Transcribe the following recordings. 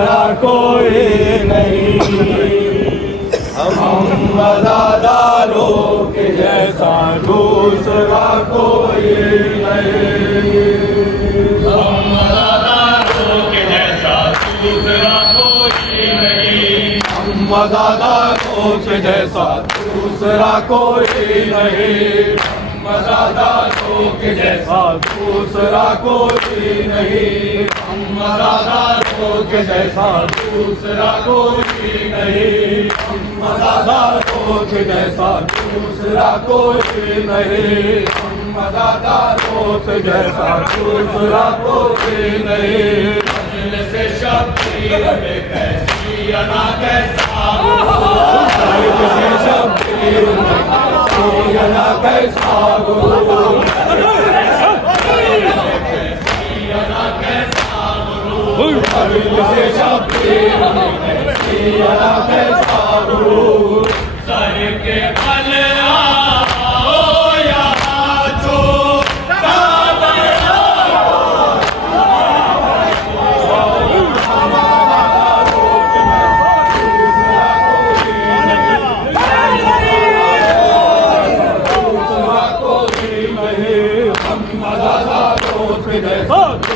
दूसरा कोई नहीं। हम वफादारों के जैसा दूसरा कोई नहीं। हम वफादारों के जैसा दूसरा कोई नहीं। हम वफादारों के जैसा दूसरा कोई नहीं। वफादारों के जैसा दूसरा कोई नहीं। हम वफादारों के जैसा दूसरा कोई नहीं। हम वफादारों के जैसा दूसरा कोई नहीं। हम वफादारों के जैसा दूसरा कोई नहीं। मजलिस शब्बीर में कैसी अना कैसा मजलिस शब्बीर में कैसी अना कैसा मजलिस शब्बीर में कैसी अना कैसा सर के बल आओ यहाँ जो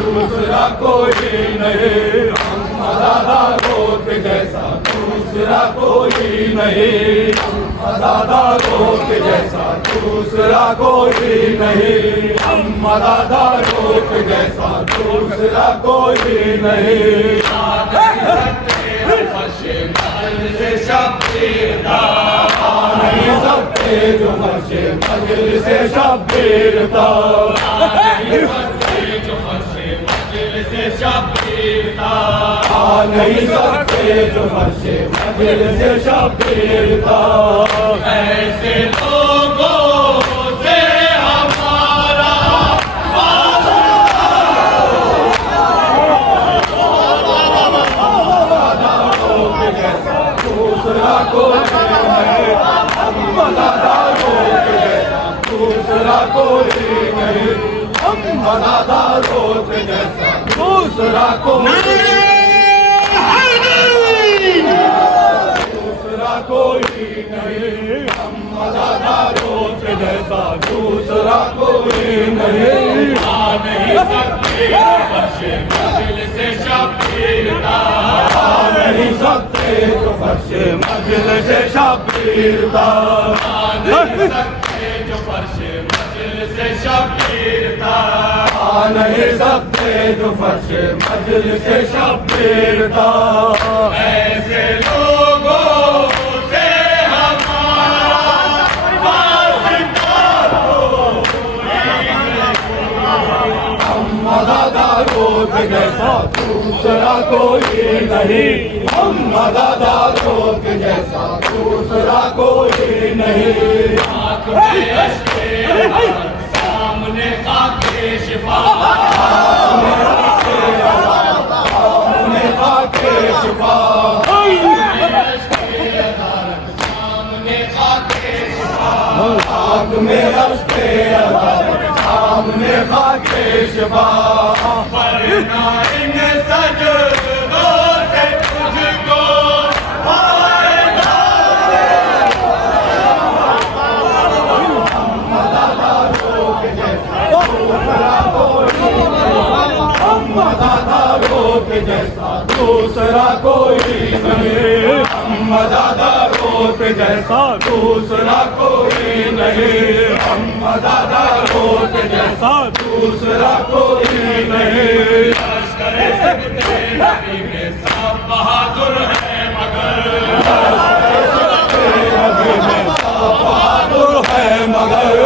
दूसरा कोई नहीं। हम वफादारों के जैसा दूसरा कोई नहीं। हम वफादारों के जैसा दूसरा कोई नहीं। हम वफादारों के जैसा दूसरा कोई नहीं। मजलिस शब्बीर नहीं सकते जो फर्शे मजलिस शब्बीर था। मजलिस शब्बीर आ नहीं सकते जो फर्शे मजलिस शब्बीर था। ऐसे लोगों से हमारा दूसरा कोई नहीं। हम वफादारों के जैसा दूसरा कोई नहीं। हम वफादारों के जैसा दूसरा कोई दूसरा कोई नहीं। हम वफादारों के जैसा दूसरा कोई नहीं। नहीं सकते मजलिस शब्बीर नहीं सकते जो फर्शे मजलिस शब्बीर था। नहीं सकते जो फर्शे मजलिस शब्बीर नहीं सकते जो फर्शे मजलिस शब्बीर था। ऐसे लोगों से हमारा हम वफादारों के जैसा दूसरा कोई नहीं। हम वफादारों के जैसा दूसरा कोई नहीं। आँख में अश्के सामने आके शिफा सामने आके शिफा सामने आके शिफा आँख में अश्के सामने आके शिफा वरना इन सजदों से तुझको वफादारों के जैसा दूसरा कोई नहीं। हम वफादारों के जैसा दूसरा कोई नहीं। हम वफादारों के जैसा दूसरा कोई नहीं। लश्कर सिबते नबी में सब बहादुर है मगर नबी में सब बहादुर है मगर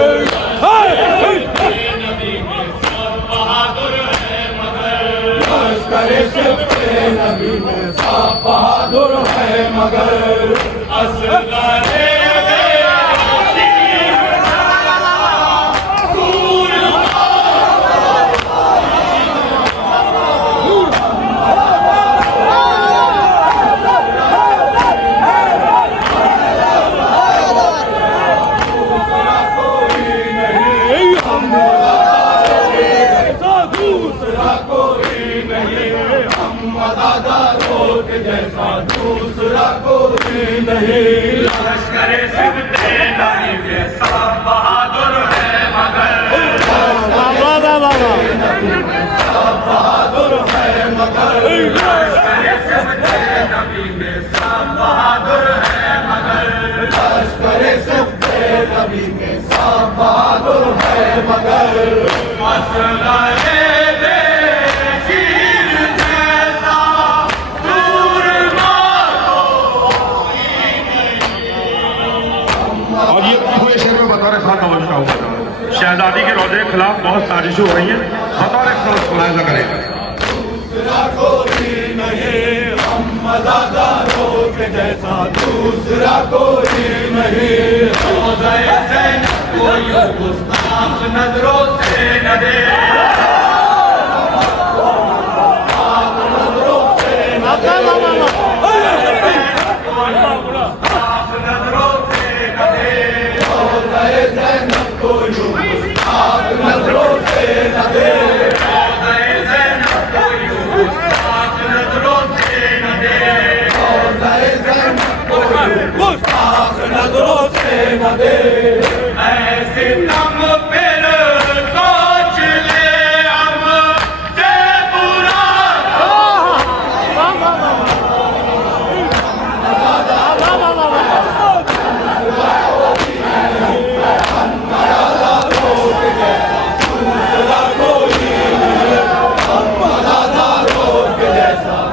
नबी में सब बहादुर है मगर लश्कर सिबते नबी में सब बहादुर है मगर असगरे दूसरा कोई नहीं। हम वफादारों बहादुर है मगर मसलाए बेशीर जैसा सूरमा और ये पूरे शेर में बतौर खास समझता हूँ शहजादी के रौदे के खिलाफ बहुत साजिशें हो रही हैं, बतौर खास मुलायजा करेगा। दूसरा कोई नहीं हम मज़ादारों के जैसा, दूसरा कोई नहीं। रोज़े ज़ैनब कोई गुस्ताख नजरों से न दे, नजरों से न दे, गुस्ताख नजरों से न दे, रोज़े ज़ैनब कोई गुस्ताख नजरों से न दे, रोज़े ज़ैनब कोई गुस्ताख नजरों से न दे, रोज़े ज़ैनब कोई गुस्ताख नजरों से न दे। ऐसे दम फिर सोच ले हम से बुरा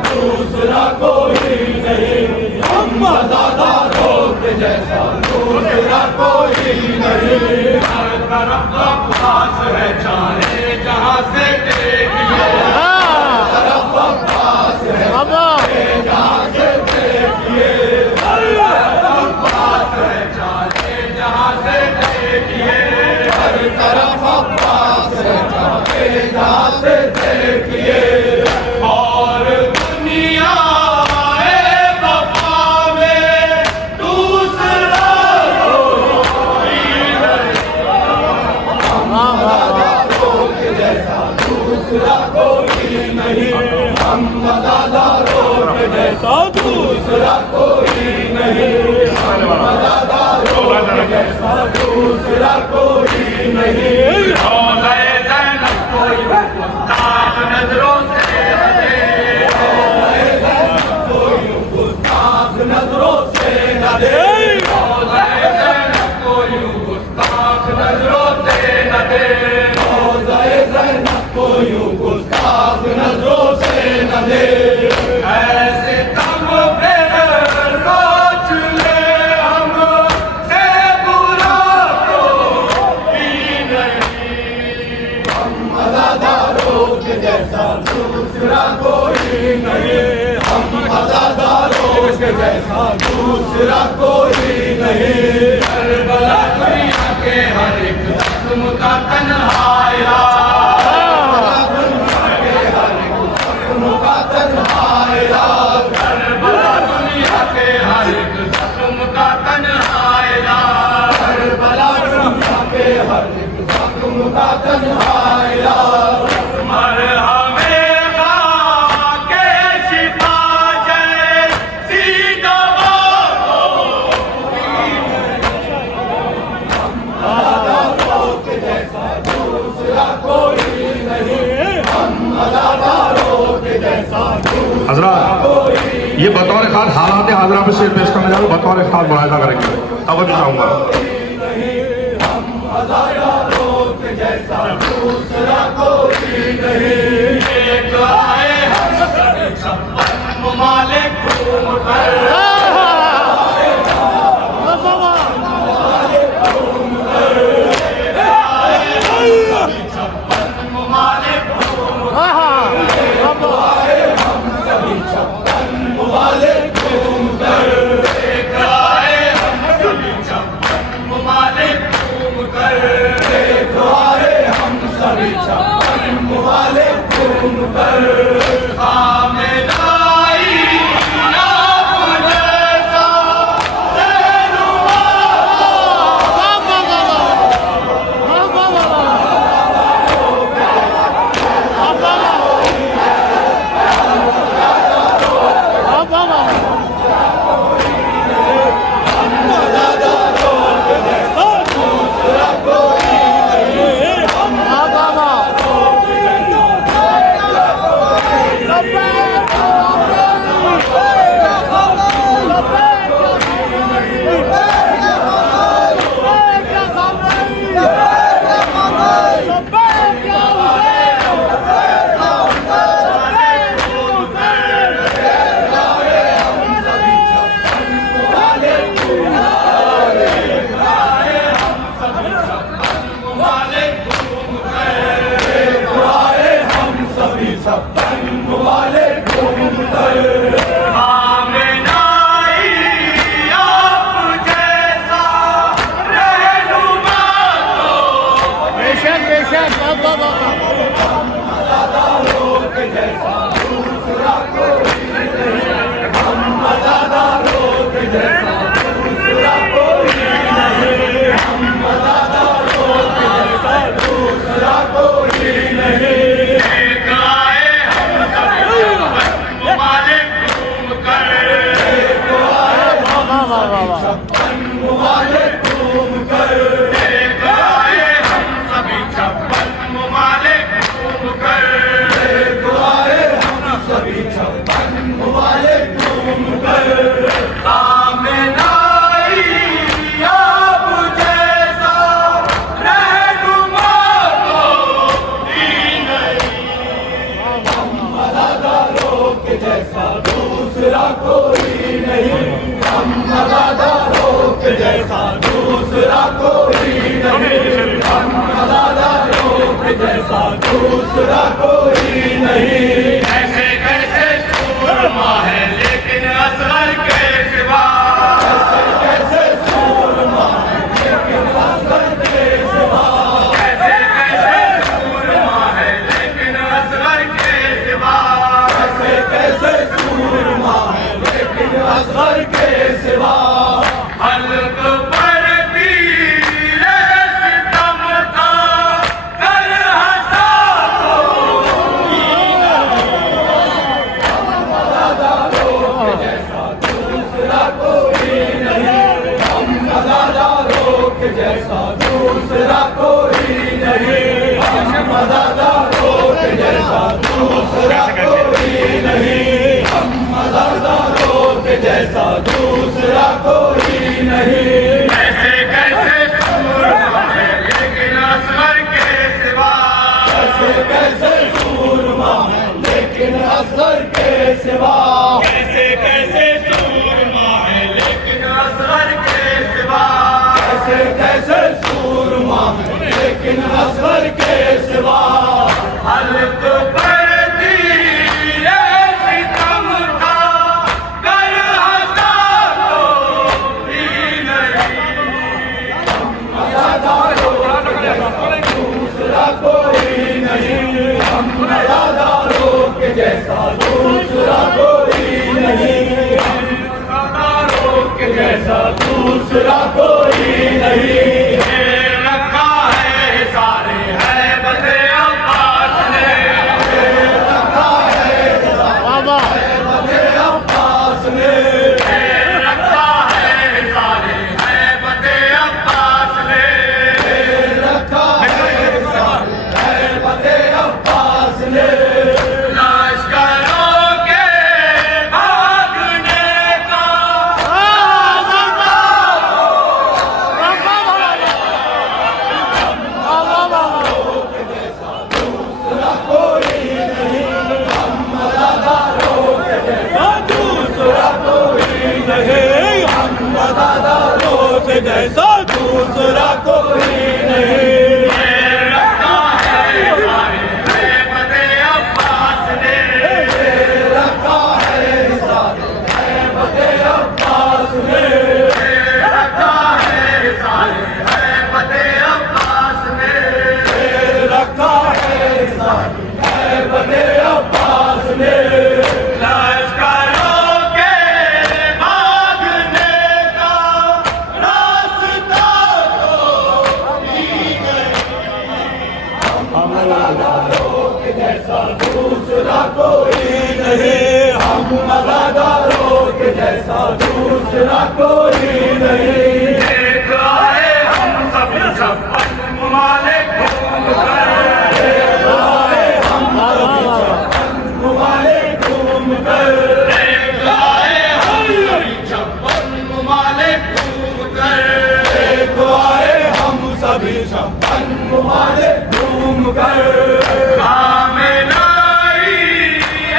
दूसरा कोई नहीं हम मज़ादारों के जैसा, दूसरा कोई नहीं। हर तरफ अब्बास है चाहे जहां से देखिए, तरफ अब्बास है जहाँ से देखिए, अब्बास है चाहे जहां से देखिए, हर तरफ अब्बास है चाहे जहाँ से देखिए। और दुनिया वफा में दूसरा मज़ादारों के जैसा दूसरा कोई नहीं हम मज़ादारों के जैसा, दूसरा कोई नहीं हम मज़ादारों के जैसा, दूसरा कोई नहीं। रोज़े ज़ैनब कोई गुस्ताख नजरों से न दे, गुस्ताख नजरों से न दे, रोज़े ज़ैनब कोई गुस्ताख नजरों से न दे, रोज़े ज़ैनब को यूं गुस्ताख नजरों से न दे। ऐसे दम फिर सोच ले हम से बुरा कोई नहीं, मज़ादारों के जैसा दूसरा कोई नहीं हम मज़ादारों के जैसा, दूसरा कोई नहीं। करबला दुनिया के हर एक जख्म का तन्हाया, उनका तन्हाया, करबला दुनिया के हर एक जख्म का तन्हाया, करबला दुनिया के हर एक ज़ख्म का तन्हाया। मरहमे के शिफा जैसी दवा को मज़ादारों के जैसा दूसरा कोई नहीं हम मज़ादारों के जैसा, हजरात ये बतौर खास हालात हाजरा पे शेर पेश करने जा रहा हूँ, बतौर खास मुलायजा करेंगे। तवज्जो चाहूंगा। मज़ादारों के जैसा दूसरा कोई नहीं। एक आए हम सब छप्पन ममालिक घूम कर, छप्पन ममालिक घूम वाले घूम कर एक आए हम सभी छप्पन ममालिक घूम कर, द्वारे हम सभी छप्पन वाले घूम कर। आमेदाई नाप जैसा रहनुमा, अज़ादारों के जैसा दूसरा कोई नहीं, हम अज़ादारों के जैसा दूसरा कोई नहीं। एक आए हम सभी छप्पन ममालिक घूम कर, एक आए हम सभी छप्पन ममालिक घूम कर, एक आए हम सभी छप्पन ममालिक घूम कर, एक आए हम सभी छप्पन ममालिक घूम कर। कामनाई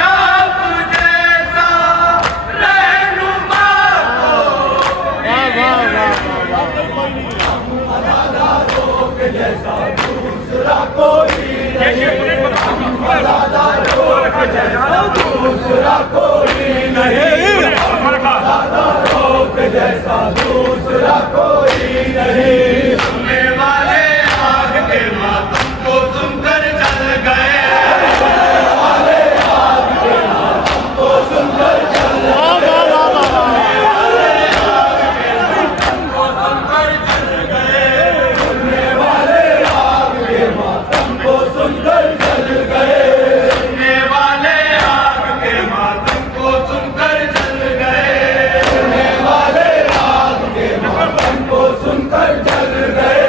आप जैसा रहनुमा अज़ादारों के जैसा दूसरा कोई नहीं, हम अज़ादारों के जैसा दूसरा कोई नहीं, अज़ादारों के जैसा दूसरा कोई नहीं। सुनने वाले आग के मातम को सुनकर जल गए, तो सुनकर चल सुनने वाले आग के मातम को सुनकर चल गए, सुनने वाले आग के मातम को सुनकर जल गए, सुनने वाले आग के मातम को सुनकर चल गए।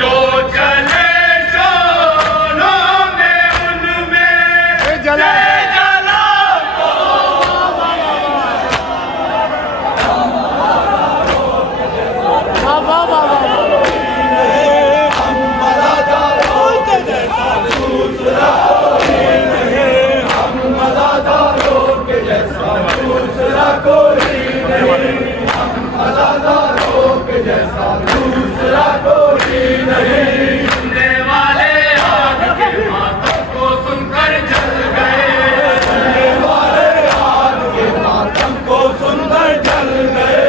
जो चले शोलों में उनमें से जला हम अज़ादारों के जैसा दूसरा कोई नहीं, हम अज़ादारों के जैसा दूसरा कोई नहीं, हम अज़ादारों के जैसा दूसरा कोई नहीं। सुनने वाले आग के मातम को सुनकर जल गए, सुनने वाले आग के मातम को सुनकर जल गए,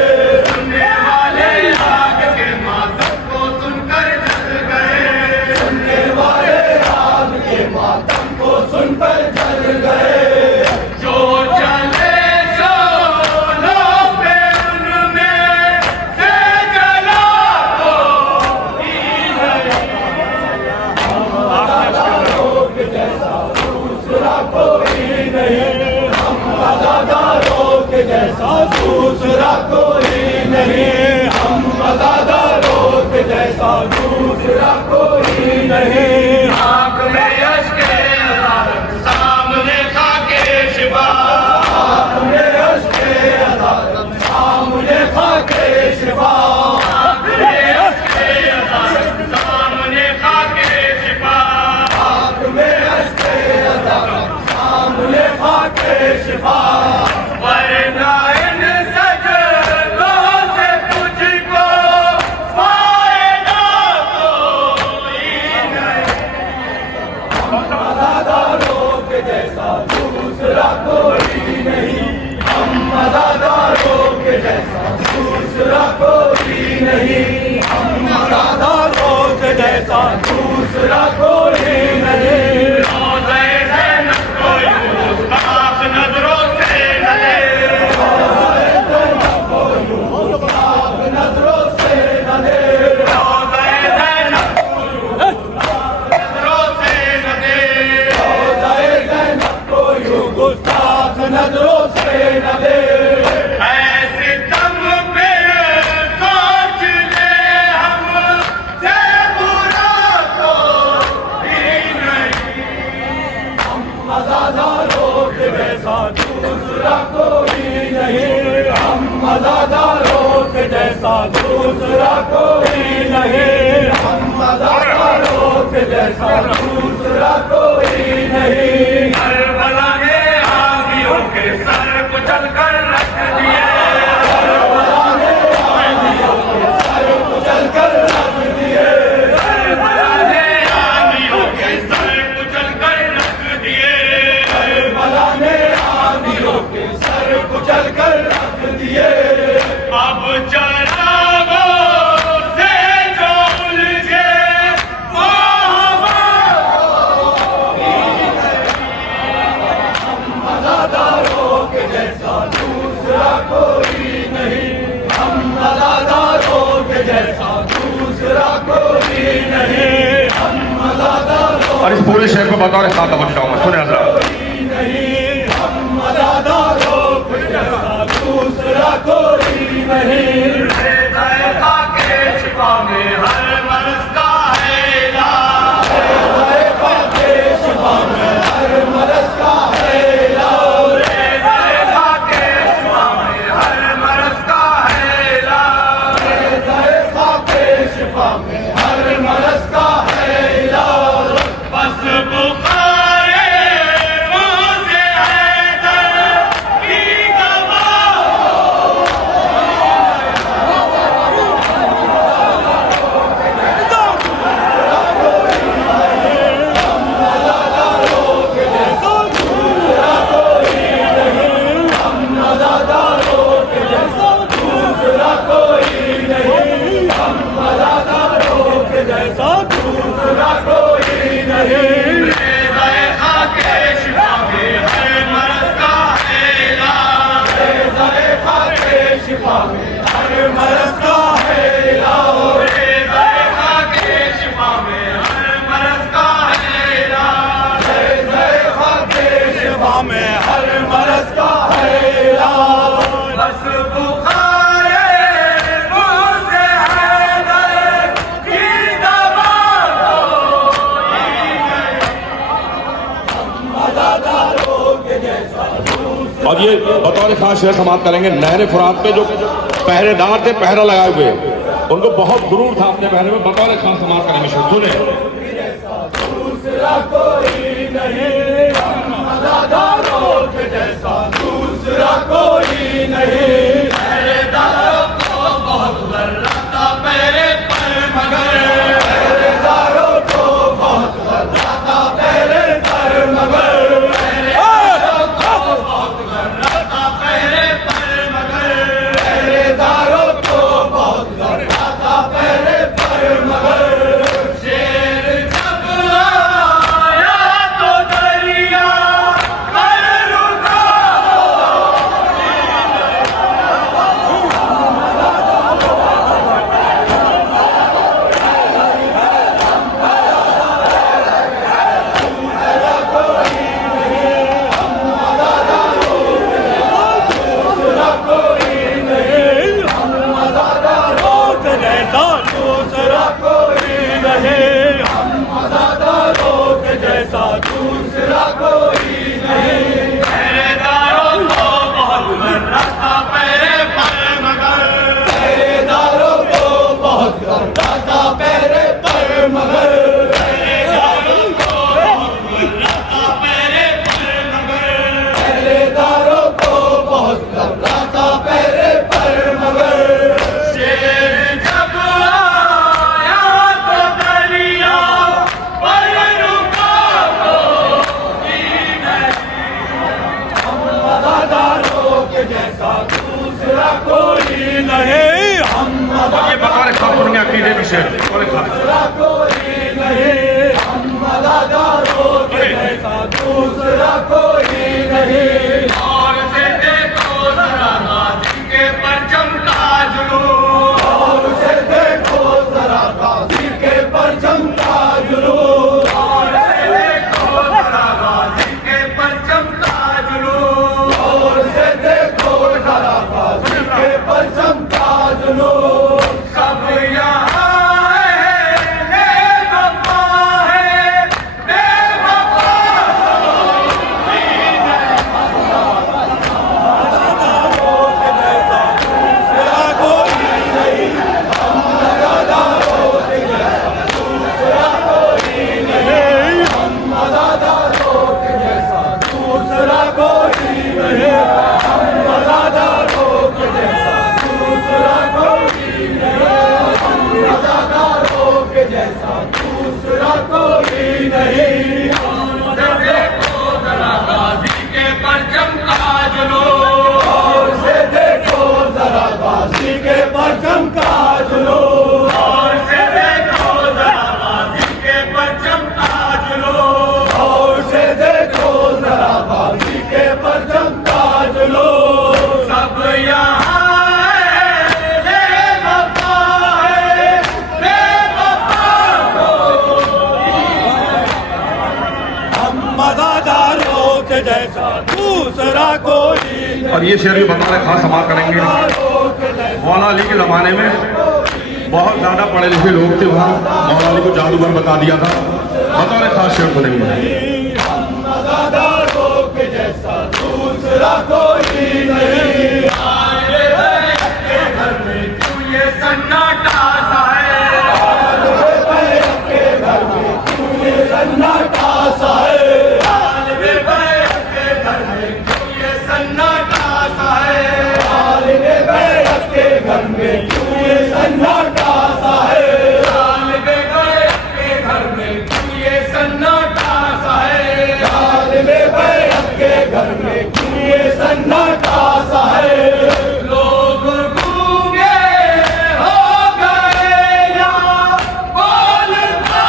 सुनने वाले आग के मातम को सुनकर जल गए, सुनने वाले आग के मातम को सुनकर जल गए। जो चले शोलों पे उनमें से जला कोई नहीं। अज़ादारों के जैसा दूसरा कोई नहीं, हम अज़ादारों के जैसा दूसरा कोई नहीं, हम अज़ादारों के जैसा दूसरा कोई नहीं। आँख में यश के अदालत, सामने खाके शिवा, सामने यश के अदालत, सामने खाके शिफा, आँख में यश के अदालत, सामने खाके शिवा, आँख में यश के अदालत, सामने खाके शिफा। वरना इन सजदों से तुझको फायदा कोई नहीं। अज़ादारों के जैसा दूसरा कोई नहीं, हम अज़ादारों के जैसा दूसरा कोई नहीं, हम अज़ादारों के जैसा दूसरा कोई नहीं। रोज़े ज़ैनब को यूं पाक नजरों से न ले, आप नजरों से न ले, रोज़े ज़ैनब को यूं नजरों से न दे। ज़ैनब को यूं गुस्ताख नजरों से न ले। ऐसे दम पे सोच ले हम से बुरा कोई नहीं। अज़ादारों के जैसा दूसरा कोई नहीं, हम अज़ादारों के जैसा दूसरा कोई नहीं, हम अज़ादारों के जैसा दूसरा कोई नहीं। करबला ने आंधियों के सर कुचल कर रख दिए, सर कुचल कर रख दिए, करबला ने आंधियों के सर कुचल कर रख दिए। करबला ने आंधियों के सर कुचल कर रख दिए। अब चरागों से जो उलझे वो हवा अज़ादारों के जैसा दूसरा कोई नहीं, हम अज़ादारों के जैसा दूसरा कोई नहीं, हम अज़ादारों और इस पूरे शहर को बतौर खातम पहुंचाऊंगा। सुने हजरात, दूसरा कोई नहीं, ज़ायक़ा के शिफा में हर मर्ज़ का है इलाज, ज़ायक़ा के शिफा में हर मर्ज़ का है इलाज, ज़ायक़ा के शिफा में हर मर्ज़ का है इलाज, ज़ायक़ा के शिफा में हर मर्ज़ का है इलाज। बस बुखारे मुझे हैदर की दवा, दूसरा कोई नहीं, हम मज़ादारों के जैसा दूसरा कोई नहीं, ज़ायक़ा के शिफा में हर मर्ज़ का है इलाज, ज़ायक़ा के शिफा में हर मर्ज़ का है इलाज, ज़ायक़ा के शिफा में हर मर्ज़ का है इलाज, ज़ायक़ा के शिफा में हर मर्ज़ का है इलाज। बस बुखारे मुझे हैदर की दवा मज़ादारों के जैसा और ये बतौर खास शेर समाप्त करेंगे। नहर फुरात पे जो पहरेदार थे, पहरा लगाए हुए, उनको बहुत गुरूर था अपने पहरे में। बतौर खास समाप्त करेंगे शेर, सुने। दूसरा कोई नहीं, हम मज़ादारों के जैसा दूसरा कोई नहीं, पहरेदारों को बहुत गर्राता पहरे पर मगर, पहरेदारों को बहुत गर्राता पहरे पर मगर, पहरेदारों को बहुत गर्राता पहरे पर मगर, पहरेदारों को बहुत गर्राता पहरे पर मगर, शेर जब आया तो दरिया कर रुका, दूसरा कोई नहीं, हम मज़ादारों के जैसा दूसरा कोई नहीं, हम मज़ादारों के जैसा दूसरा कोई नहीं, पहरेदारों को बहुत गर्राता पहरे पर मगर, पहरेदारों को बहुत गर्राता पहरे पर मगर, पहरेदारों को बहुत गर्राता पहरे पर मगर, पहरेदारों को बहुत गर्राता पहरे पर मगर, शेर जब आया तो दरिया पर रुका, मज़ादारों के जैसा दूसरा कोई नहीं, हम ये बतौर खास सुनेंगे अकीदे की शेर, बतौर खास। दूसरा कोई नहीं, हम मज़ादारों के जैसा दूसरा कोई नहीं, और से देखो जरा गाजी के परचम का जुलूस, और उसे देखो जरा गाजी के परचम का जुलूस, और से देखो जरा गाजी के परचम का जुलूस, और उसे देखो जरा गाजी के परचम का जुलूस, सब यहाँ है बेवफा है, बेवफा जैसा दूसरा कोई और ये शेर भी बतौर खास समाप्त करेंगे। मौलाना अली के ज़माने में बहुत ज़्यादा पढ़े लिखे लोग थे, वहाँ मौलाना अली को जादूगर बता दिया था। बतौर खास शेर सुनेंगे। जैसा दूसरा कोई नहीं, आए के घर में क्यों ये सन्नाटा सा है, आए के घर में क्यों ये सन्नाटा सा है, आए के घर में क्यों ये सन्नाटा सा है, आए के घर में क्यों ये सन्नाटा सा है, आए के घर में क्यों ये सन्नाटा सा है, के घर में क्यों ये सन्नाटा सा है, लोग गूंगे हो गए या बोलता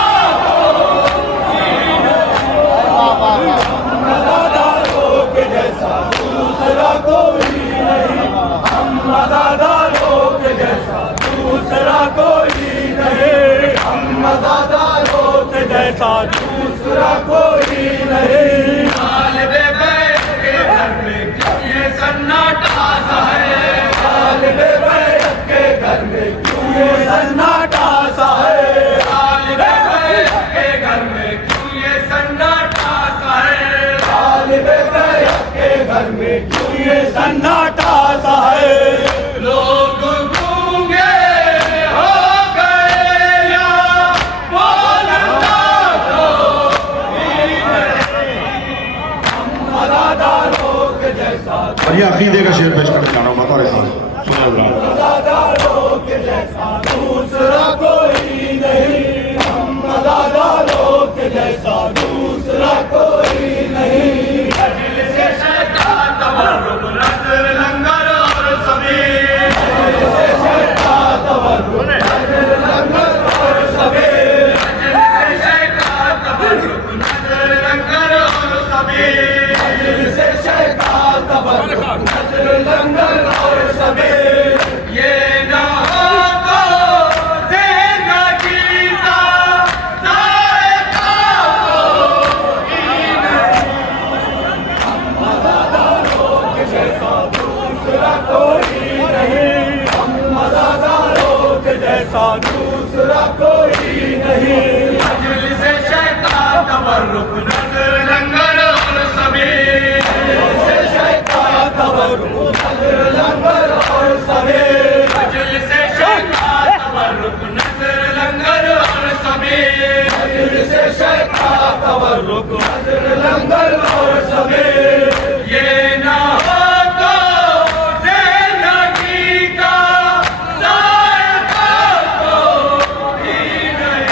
मदादारों के जैसा दूसरा कोई नहीं, हम मदादारों के जैसा दूसरा कोई नहीं, हम मदादारों के जैसा दूसरा कोई नहीं, सन्नाटा सा है, तालिबे बैत के घर में क्यों ये सन्नाटा सा है, तालिबे बैत के घर में क्यों ये सन्नाटा सा है, तालिबे बैत के घर में क्यों ये सन्नाटा सा है, लोग गूंगे हो गए या बोलता कोई नहीं, हम मदादारों के जैसा और ये अकीदे का शेर पेश करने जा रहा हूँ। बतौर खास सुने मदादारों के जैसा दूसरा कोई नहीं, हम मदादारों के जैसा दूसरा कोई नहीं, से शैतान तबर्रुक नज़र लंगर और सभी, से शैतान तबर्रुक नज़र लंगर और सभी, से शैतान तबर्रुक नज़र लंगर और सभी, से शैतान तबर्रुक नज़र लंगर और सभी, ये ना हो तो जिंदगी का जायका कोई नहीं, हम मदादारों के जैसा दूसरा कोई नहीं, हम मदादारों के जैसा दूसरा कोई नहीं, मजलिस शैतान तबर्रुक नज़र लंगर और सभी, से शैतान तबर्रुक नज़र लंगर और सभी, मजलिस शैतान तबर्रुक नज़र लंगर और सभी, मजलिस शैतान तबर्रुक नज़र लंगर और सभी, ये ना हो तो जिंदगी का जायका कोई नहीं,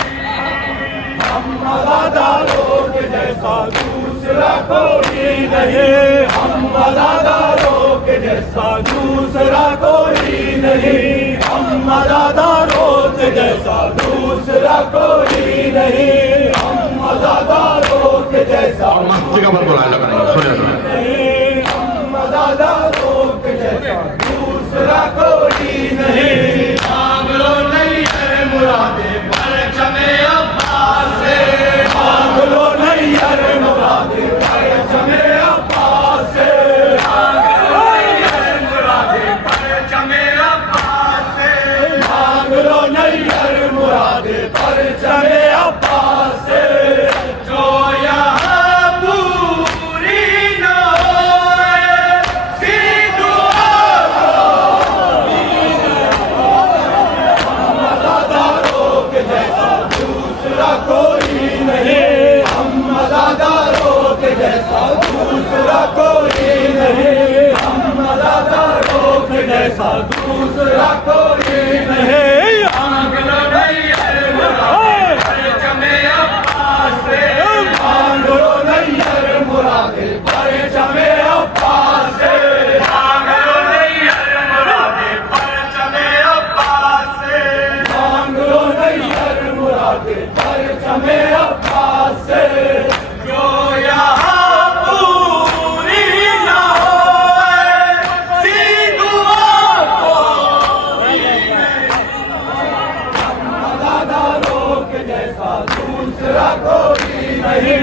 हम मदादारों के जैसा दूसरा कोई नहीं, हम मदादारों के जैसा दूसरा कोई नहीं, हम मदादारों के जैसा दूसरा कोई नहीं, हम मदादारों के जैसा और मस्ती का बल बुलाया करेंगे। सुने हम मदादारों के जैसा दूसरा कोई नहीं, मांग लो नहीं है मुरादे परचमे अब्बास से, मांग लो नहीं है मुरादे परचमे अब्बास से, मांग लो नहीं है मुरादे परचमे अब्बास से, मांग लो नहीं है मुरादे परचमे अब्बास से, जो यहाँ पूरी न होए सी दुआ हम मदादारों के जैसा दूसरा कोई नहीं, हम मदादारों के जैसा दूसरा कोई नहीं, हम मदादारों के जैसा दूसरा कोई नहीं, मांग लो नहीं है मुरादे परचमे अब्बास से, मांग लो नहीं है मुरादे परचमे अब्बास से, मांग लो नहीं है मुरादे परचमे अब्बास से, मांग लो नहीं है मुरादे परचमे अब्बास से, जो यहाँ पूरी न होए सी दुआ कोई नहीं, हम मदादारों के जैसा दूसरा कोई नहीं,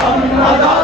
हम मदादारों